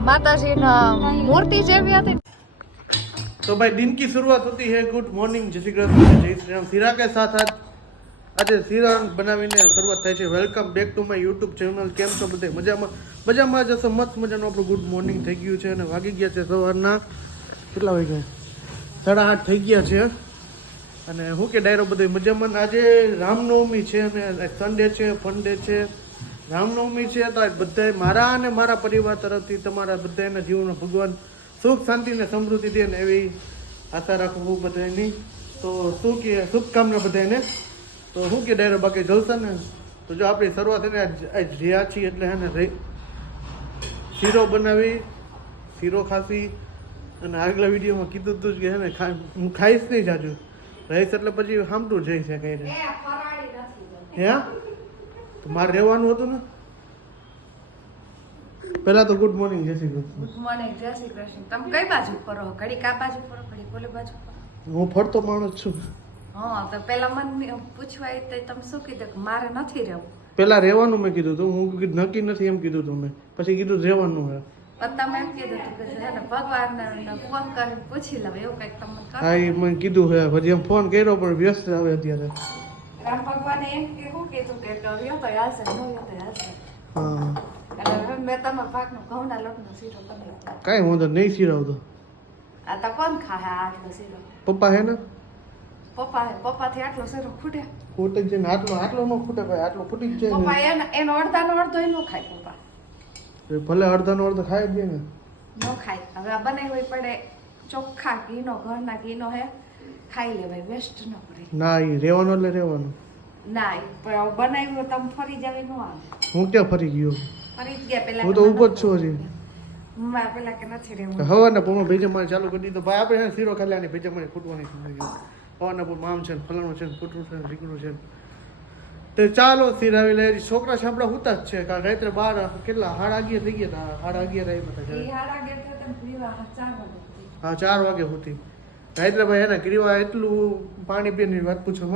माताजीना मूर्ति जेवी હતી। तो भाई दिन की शुरुआत होती है गुड मॉर्निंग जय श्री कृष्ण जय श्री राम सीरा के साथ आज सीरा बनावीने शुरुआत થાય છે। Welcome back to my YouTube channel. કેમ છો બધે મજામાં જશો? મસ્ત મજાનું આપણું ગુડ મોર્નિંગ થઈ ગયું છે અને વાગી ગયા છે સવારના કેટલા વાગ્યા 8:30 થઈ ગયા છે અને હું કે ડાયરો બધે મજામાં। આજે રામનવમી છે અને સન્ડે છે ફંડે છે રામનવમી છે તો બધાય મારા અને મારા પરિવાર તરફથી તમારા બધાના જીવનમાં ભગવાન સુખ શાંતિ ને સમૃદ્ધિ દે ને એવી આશા રાખું બધાની। તો શું કે શુભકામના બધાને। તો શું કે ડાયરો બાકી જલસા ને। તો જો આપણી શરૂઆત એને રહ્યા છીએ એટલે હે ને શીરો બનાવી શીરો ખાસી અને આગલા વિડીયોમાં કીધું હતું કે હે ને હું ખાઈશ નહીં જાજુ રહીશ એટલે પછી સાંભળું જઈ છે કઈ હે તો મારે રહેવાનું હતું ને। પહેલા તો ગુડ મોર્નિંગ જય શ્રી કૃષ્ણ। ગુડ મોર્નિંગ જય શ્રી કૃષ્ણ। તમે કઈ બાજુ ફરો? ઘડી કા બાજુ ફરો, ઘડી કોલે બાજુ ફરો? હું ફરતો માણસ છું। હા તો પેલા મને પૂછવાય તો તમે શું કીધું કે મારે નથી રહેવું? પેલા રહેવાનું મેં કીધું હતું, હું નક્કી નથી એમ કીધું હતું મેં, પછી કીધું રહેવાનું હે। પણ તમે એમ કીધું હતું કે ભગવાનને ફોન કરીને પૂછી લઉં એવું કંઈક તમે કરો? હા એ મેં કીધું હે, પછી એમ ફોન કર્યો પણ વ્યસ્ત આવે અત્યારે। રામ ભગવાને એમ કે શું કીધું કે રહ્યો તો હાલશે, ન રહ્યો તો હાલશે। હા એટલે મેં તમારા ભાગનો ઘઉંના લોટનો શીરો બનાવ્યો। કાંઈ વાંધો નહીં શીરાવતો। આ તો કોણ ખાહે આટલો શીરો? પપ્પા હે ને? પપ્પાથી આટલો શીરો ખૂટે? ખૂટે જ ને, આટલો ન ખૂટે ભાઈ, આટલો ફૂટી જ પપ્પા જાય એનો અડધાનો અડધો ય ન ખાય પપ્પા। ને। ભલે અડધાનો અડધો ખાય જ ને, ન ખાય। હવે આ બનાવી પડે ચોખ્ખા ઘીનો, ઘરના ઘીનો હે, ખાઈ લેવાય, વેસ્ટ ન કરે। ના એ રહેવાનું એટલે રહેવાનું। ના પણ બનાવ્યું તમે ફરી જાવી ન આવે। હું ક્યાં ફરી ગયો? ફરી જ ગયા પેલા હું તો ઊભો જ છું હજી। પેલા કે નથી રહેવું। હવાના પૂરમાં ભેજમારી ચાલુ કરી દીધો ભાઈ, આપણે શીરો ખાલી આની ભેજમારી ફૂટવાની થઈ ગઈ। હવાના પૂર મામ છે ને ફલાણું છે ને ફૂટવું છે ને રીકડું છે તો ચાલો શીરાવી લે। છોકરા સાંભળા હુતા જ છે કારણ રાત્રે 12 કેટલા 11:30 થઈ ગયા હતા, 11:30 હા 4 વાગે હતી રાત્રે ભાઈ એને ગ્રીવા એટલું પાણી પીને વાત પૂછો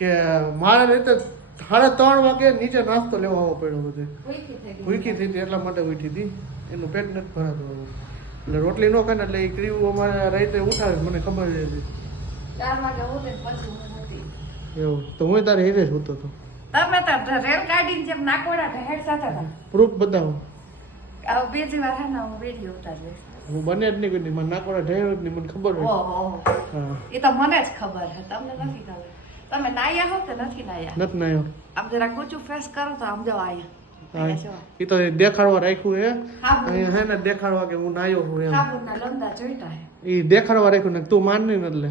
કે મારે રીતે 3:30 વાગે નીચે નાસ્તો લેવા આવવો પડ્યો બધે, ભૂખી થઈ હતી એટલા માટે ઉઠી હતી, એનું પેટ નથી ભરાતું એટલે રોટલી ન ખાય ને એટલે એ ક્રીવું અમારે રાતે ઉઠાવે, મને ખબર જ હતી 4 વાગે ઉઠે પછી હું હતી એવું। તો હું તારે હીરે જ હોતો હતો। તમે તો રેલગાડીની જેમ નાકોડા ઢહેડ સાથે હતા। પ્રૂફ બતાવો। બીજી વાર હા હું વિડીયો ઉતારીશ। હું બને જ નહીં કરી, મને નાકોડા ઢેર જ નહીં, મને ખબર હોય। ઓહો હા એ તો મને જ ખબર છે, તમને નથી ખબર। તમે નાયા હો કે નથી નાયા? નથી નાયો। આમ જરા કૂચું ફેસ કરો તો આમ જો આયા એ તો દેખાડવા રાખ્યું હે, હા અહીંયા હે ને દેખાડવા કે હું નાયો હું એમ, સાબુના લંદા જોઈતા હે એ દેખાડવા રાખ્યું ને તું માન નહીં એટલે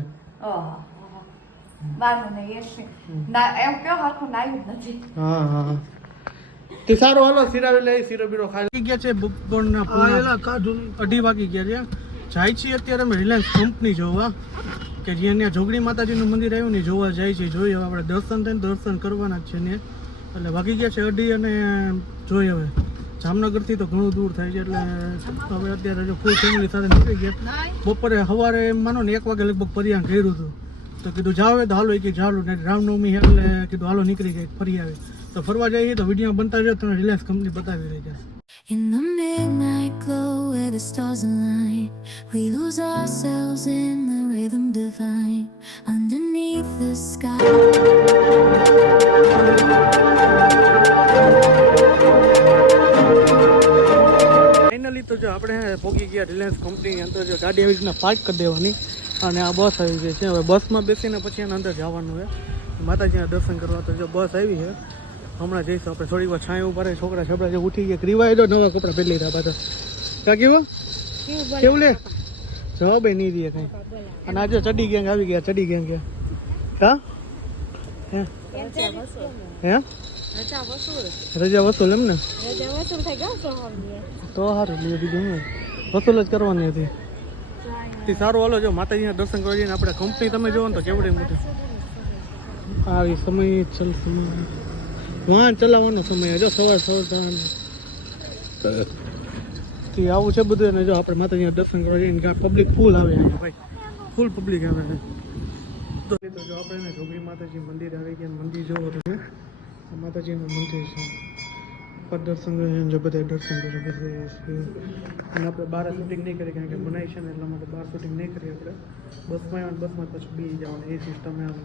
ઓહો બાનું ને એસી ના એમ કયો હરખું નાયું જ નથી। હા હા તે સારું હાલો શીરાવી લઈ, શીરો બીરો ખાઈ ગયા છે। બપોરના 2:30 વાગી ગયા છે। જાય છીએ અત્યારે અમે રિલાયન્સ કંપની જોવા કે જ્યાં ત્યાં જોગણી માતાજીનું મંદિર આવ્યું ને જોવા જાય છે। જોઈએ હવે આપણે દર્શન થઈને દર્શન કરવાના જ છે ને, એટલે વાગી ગયા છે 2:30 અને જોઈએ હવે જામનગરથી તો ઘણું દૂર થાય છે એટલે હવે અત્યારે જો ફૂલ ફેમિલી સાથે નીકળી ગયા। બપોરે સવારે માનો ને 1 વાગે લગભગ પરિયાણ કર્યું હતું તો કીધું જાવ તો હાલો કે ચાલો ને રામનવમી એટલે કીધું હાલો નીકળી ગઈ ફરી આવે તો ફરવા જઈએ તો વિડીયો બનતા રહ્યો તમને રિલાયન્સ કંપની બતાવી રહી છે। In the midnight glow where the stars align, we lose ourselves in the rhythm divine underneath the sky. Finally તો જો આપણે પહોંચી ગયા રિલાયન્સ કંપનીની અંદર, જો ગાડી આવી રીતના પાર્ક કરી દેવાની અને આ બસ આવી ગઈ છે। હવે બસમાં બેસીને પછી એના અંદર જવાનું છે માતાજીના દર્શન કરવા। તો જો બસ આવી છે, હમણાં જઈશું આપણે થોડીક વાર છાંય ઉપર। છોકરા છોકરા જે ઉઠી ગયા ક્રીવાય તો નવા કપડાં પહેરી લીધા પાછા કેવું કેવું લે જવાબ નહીં દે કઈ। અને આજે ચડી ગેંગ આવી ગયા, ચડી ગેંગ હા હે રજા વસૂલ એમ ને? તો સારું બીજું વસૂલ જ કરવાની હતી। સારું હાલો જો માતાજીના દર્શન કરવા જઈને આપણે કંપની તમે જોવો ને તો કેવડી મોટી આવી સમય ચાલશે, વાહન ચલાવવાનો સમય જો સવાર નથી આવું છે બધું. અને જો આપણે માતાજીના દર્શન કરવા જઈએ ને પબ્લિક ફૂલ આવે અહીંયા ભાઈ, ફૂલ પબ્લિક આવે છે. તો જો આપણે જોગી માતાજી મંદિર આવી ગયા. મંદિર જોવો તો માતાજીનું મંદિર છે. પર દર્શન કરીને જો બધા દર્શન કરે બધે. અને આપણે બહાર શૂટિંગ નહીં કરીએ કારણ કે બનાવી છે ને એટલા માટે બહાર શૂટિંગ નહીં કરીએ. આપણે બસમાં આવે બસમાં પછી બી જવાનું એ સિસ્ટમ આવે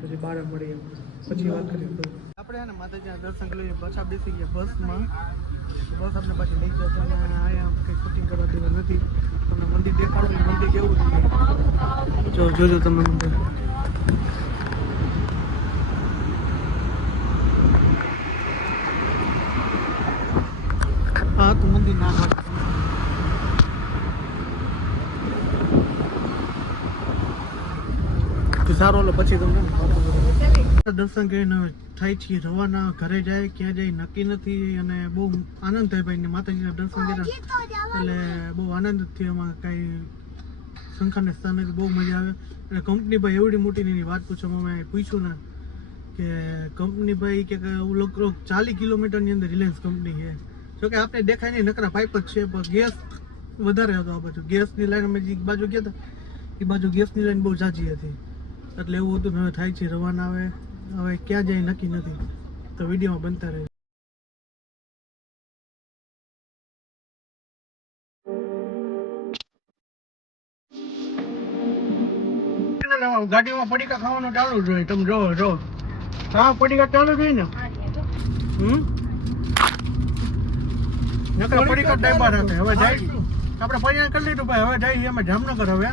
પછી બહાર મળીએ પછી વાત કરીએ. આપણે ને માતાજીના દર્શન કરીને પાછા બેસી ગયા બસમાં. બસ આપણે પાછી લઈ જશે અને અહીંયા કંઈ શૂટિંગ કરવા દેવા નથી. તમને મંદિર દેખાડું મંદિર કેવું છે જોજો તમે મંદિર. હા તો મંદિર ના સારો લો પછી તમને દર્શન કરીને થાય છે રવાના. ઘરે જાય ક્યાં જાય નક્કી નથી. અને બહુ આનંદ થાય ભાઈ ને માતાજીના દર્શન કર્યા એટલે બહુ આનંદ થયો. એમાં કાંઈ શંખાને સ્થાને બહુ મજા આવે. અને કંપની ભાઈ એવડી મોટી એની વાત પૂછવામાં મેં પૂછ્યું ને કે કંપની ભાઈ કે લગભગ 40 કિલોમીટરની અંદર રિલાયન્સ કંપની છે. જોકે આપણે દેખાય નહીં નકરા પાઇપ જ છે પણ ગેસ વધારે હતો આ બાજુ. ગેસની લાઈન અમે જે બાજુ ગયા હતા એ બાજુ ગેસની લાઈન બહુ ઝાઝી હતી એટલે એવું હતું હવે થાય છે રવાના. આવે હવે ક્યાં જાય નક્કી નથી તો વિડીયોમાં બનતા રહે. ગાડીમાં પડીકા ખાવાનું ચાલુ જ હોય. તમે જોવો જો હા પડીકા ચાલુ જ હોય ને. નકરા પડીકા ડાયબા રાખે. હવે જાય આપણે પૈયા કરી લીધું ભાઈ. હવે જાય અમે જામનગર. હવે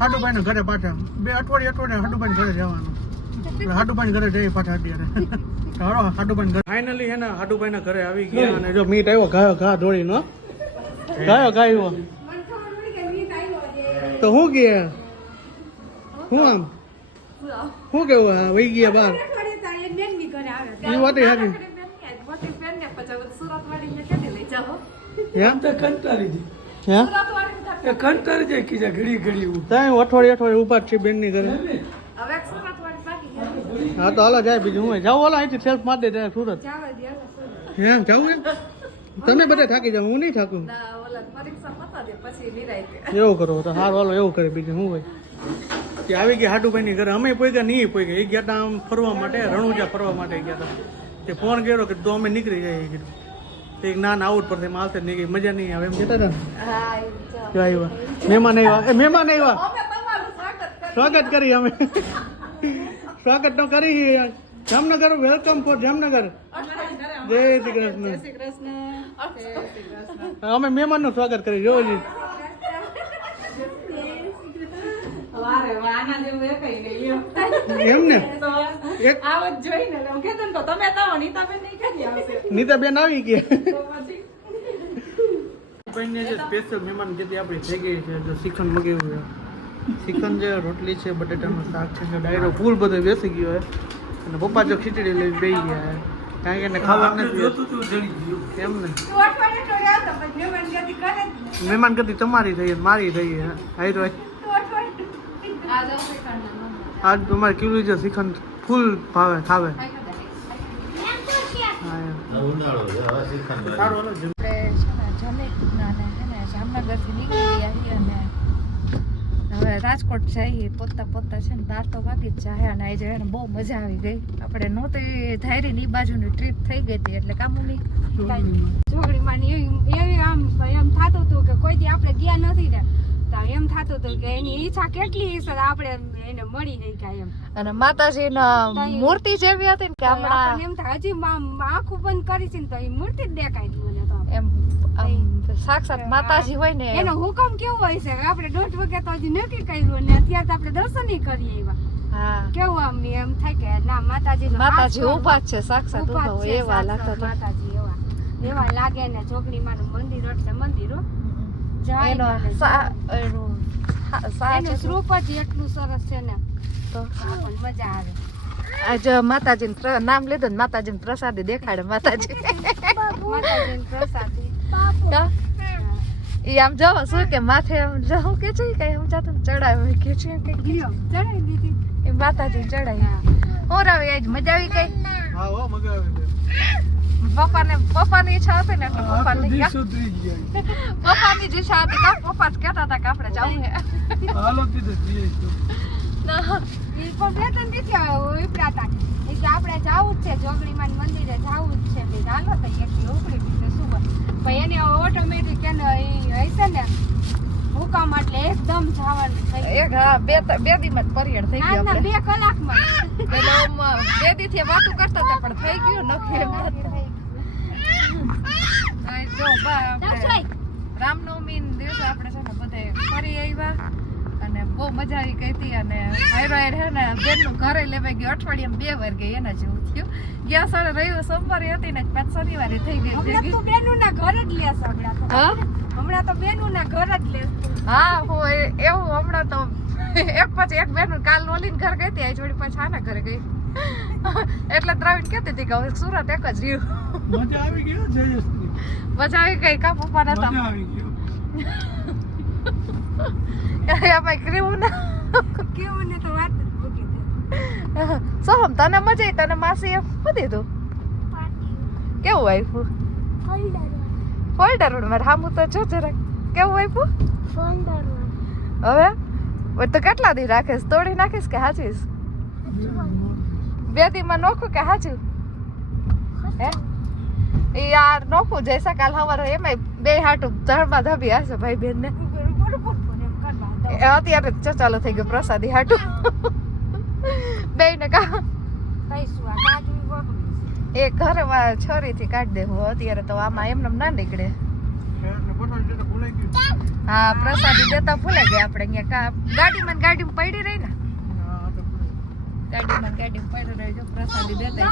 હાડુભાઈ ના ઘરે પાછા 2 અઠવાડિયે હાડુભાઈ ઘરે જવાનું. હાડુભાઈ ઘરે જઈએ પાછા અત્યારે. હાડુભાઈ ઘરે ફાઇનલી હે ને હાડુભાઈ ના ઘરે આવી ગયા. અને જો મીટ આવ્યો ઘા દોડીનો ગાયો તો હું ગયા હું આમ શું કેવું વહી ગયા બાર એ વાત હાકી. અઠવાડિયે ઉભા છે બેન ની ઘરે. હા તો હાલો જાય બીજું હું જાવ. ઓલા અહીંથી સેલ્ફ મારી દે સુરત. એમ જવું એમ તમે બધા થાકી જાવ હું નહીં થાકું. એવું કરો તો હારું હાલો એવું કરે બીજું શું હોય. આવી ગયા હાડુભાઈ ની ઘરે. અમે પોઈગા નહીં પોઈગા. એ ગયા હતા આમ ફરવા માટે રણુજા ફરવા માટે ગયા હતા. તે ફોન કર્યો કે તો અમે નીકળી જાય કીધું. એક ના આઉટ પર માલતે નીકળી મજા નહીં આવે એમ કહેતા હતા. મહેમાન આવ્યા મહેમાન આવ્યા સ્વાગત કરી અમે. સ્વાગત તો કરી જામનગર. Welcome four Jamnagar. જય શ્રી કૃષ્ણ. અમે મહેમાન નું સ્વાગત કરી જોજી. એમ ને નીતાબેન આવી ગયા. સ્પેશિયલ મહેમાન જેથી આપણી થઈ ગઈ છે. શ્રીખંડ મગાવ્યું છે. શ્રીખંડ છે, રોટલી છે, બટેટાનું શાક છે, ડાયરો ફૂલ બધો બેસી ગયો હોય. અને પપ્પા જો ખીચડી લઈને બેસી ગયા કારણ કે એને ખાવાનું નથી. એમ ને મહેમાન ગતિ તમારી થઈ મારી થઈ હાઈ તો આજ તમારે કેવું છે શ્રીખંડ ફૂલ ભાવે ખાવે. જામનગરથી નીકળી ગયા અને હવે રાજકોટ જઈએ. પોતા છે ને 12 તો વાગી જ જાય. અને આજે એને બહુ મજા આવી ગઈ. આપણે નહોતી ધારી ની બાજુની ટ્રીપ થઈ ગઈ હતી એટલે કામુની જોગડીમાં એવી આમ એમ થતું હતું કે કોઈ દી આપણે ગયા નથી ને તો એમ થતું હતું કે એની ઈચ્છા કેટલી હશે આપણે એને મળી નહીં કાંઈ એમ. અને માતાજીના મૂર્તિ જેવી હતી ને કે હમણાં એમ થાય હજી આંખું બંધ કરી છે ને તો એ મૂર્તિ જ દેખાય મને તો એમ સાક્ષાત માતાજી હોય ને એનો હુકમ કેવો હોય છે. આપણે 1:30 વાગે તો હજી નક્કી કર્યું ને અત્યારે તો આપણે દર્શન કરીએ એવા. હા કેવું આમ એમ થાય કે ના માતાજી ઊભા છે સાક્ષાત ઊભા હોય એવા લાગતા માતાજી એવા લાગે ને. જોગણીમાં નું મંદિર એટલે મંદિરો એનું સ્વરૂપ જ એટલું સરસ છે ને તો મજા આવે. આજ માતાજી નામ લીધું ને માતાજી પ્રસાદી દેખાડે. માતાજી પ્રસાદી ઈ આમ જો શું કે માથે આમ જો હું કે છે કઈ સમજાતું ચડાવ્યું કે છે કઈ ચડાવી દીધી એ માતાજી ચડાવી. હું રવિ આજ મજા આવી ગઈ હા હો મજા આવી ગઈ પપ્પાની ઈચ્છા હતી ને એટલે પપ્પાની દી ગયા સુધરી ગયા પપ્પાની જ ઈચ્છા હતી કા પપ્પા જ કહેતા હતા કે આપણે જવું છે હાલો કીધું દી એ પણ બે ત્રણ દિવસે ઉપડાતા એટલે આપણે જાવું જ છે જોગણીમાં મંદિરે જાવું જ છે ભાઈ હાલો તો એટલી ઉપડી દીધું શું હોય પણ એને ઓટોમેટિક એને હશે ને હુકામ એટલે એકદમ જવાનું થઈ ગયું. એક હા બે દીમાં જ પરિયડ થઈ ના ગયું ના આપણે 2 કલાકમાં એટલે આમ બે દીથી વાતો કરતા હતા પણ થઈ ગયું નક્કી એમ નતું. અહીં જો બા આપણે રામનવમી ના દિવસે આપણે છે ને બધે ફરી આવ્યા અને બહુ મજા આવી ગઈ હતી અને હાયરો હે ને બેનનું ઘરે લેવાઈ ગયું અઠવાડિયામાં 2 વાર ગઈ એના જેવું થયું ગયા સર રવિવાર સોમવારે હતી ને પાછ શનિવારે થઈ ગઈ હમણાં ભેગી. તો બેનુના ઘર જ લેશે હમણાં તો બેનુના ઘર જ લેશે હા હું એવું હમણાં તો એક પછી એક બેન કાલ નોલીન ઘર ગઈ હતી આ જોડી પાછા આના ઘરે ગઈ એટલે દ્રવિડ કહેતી હતી કે હવે સુરત એક જ રહ્યું મજા આવી ગઈ હો જયશ્રી મજા આવી ગઈ કા પપ્પા નતા મજા આવી ગઈ એમાં ક્રીમ ના કેવું ને તો વાત જ મૂકી દે સોહમ તને મજા આવી તને માસી એમ શું દીધું કેવું આવ્યું ફોલ્ડર મારે હામું તો જો જરાક કેવું આપ્યું હવે તો કેટલા દી રાખીશ તોડી નાખીશ કે હાચીશ 2 દીમાં નોખું કે હાચું હે એ યાર નોખું જૈસા કાલ સવારે એમાં બે હાટું ધરબા ધબી હશે ભાઈ બેન ને અત્યારે જ ચાલુ થઈ ગયું પ્રસાદી હાટું બે ને કા એ ઘરે છોરીથી કાઢી દેવું અત્યારે તો આમાં એમને ના નીકળે હા પ્રસાદી દેતા ભૂલાઈ ગયા આપણે અહીંયા ગાડીમાં પડી રહી ને ગાડીમાં પડી રહી જો પ્રસાદી દેતા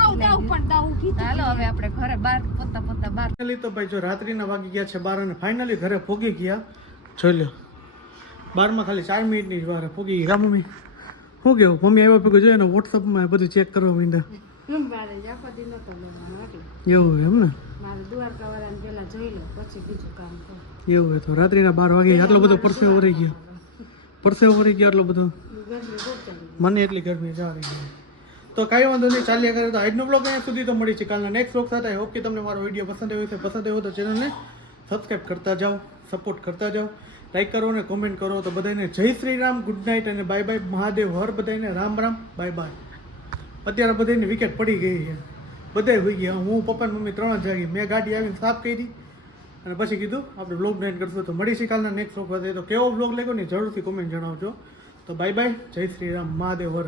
હાલો હવે આપણે ઘરે બહાર પોતા બહાર ફાઇનલી તો ભાઈ જો રાત્રિના વાગી ગયા છે 12 અને ફાઇનલી ઘરે પોગી ગયા જોઈ લો 12 માં ખાલી 4 મિનિટની જ વાર પોગી ગયા મમ્મી શું કેવું મમ્મી આવ્યા ભેગું જોઈએ ને વોટ્સઅપમાં બધું ચેક કરવા માંડ્યા એવું એમ ને એવું હોય તો રાત્રિના 12 વાગે આટલો બધો પરસેવો વરી ગયો આટલો બધો મને એટલી ગરમી જવા રહી ગઈ તો કાંઈ વાંધો નહીં ચાલ્યા કરે તો આજનો બ્લોગ અહીંયા સુધી તો મળી છે કાલના નેક્સ્ટ બ્લોગ સાથે હોપ કે તમને મારો વિડીયો પસંદ આવ્યો તો ચેનલને સબસ્ક્રાઈબ કરતા જાઓ સપોર્ટ કરતા જાઓ લાઈક કરો અને કોમેન્ટ કરો તો બધાને જય શ્રી રામ ગુડ નાઇટ અને બાય બાય મહાદેવ હર બધાને રામ રામ બાય બાય અત્યારે બધાની વિકેટ પડી ગઈ છે બધાય હોઈ ગયા હું પપ્પા ને મમ્મી 3 જ જાગી મેં ગાડી આવીને સાફ કરી અને પછી કીધું આપણે બ્લોગ નાઇટ કરશું તો મળીશું કાલના નેક્સ્ટ બ્લોગ સાથે તો કેવો બ્લોગ લાગ્યો ને જરૂરથી કોમેન્ટ જણાવજો તો બાય બાય જય શ્રી રામ મહાદેવ હર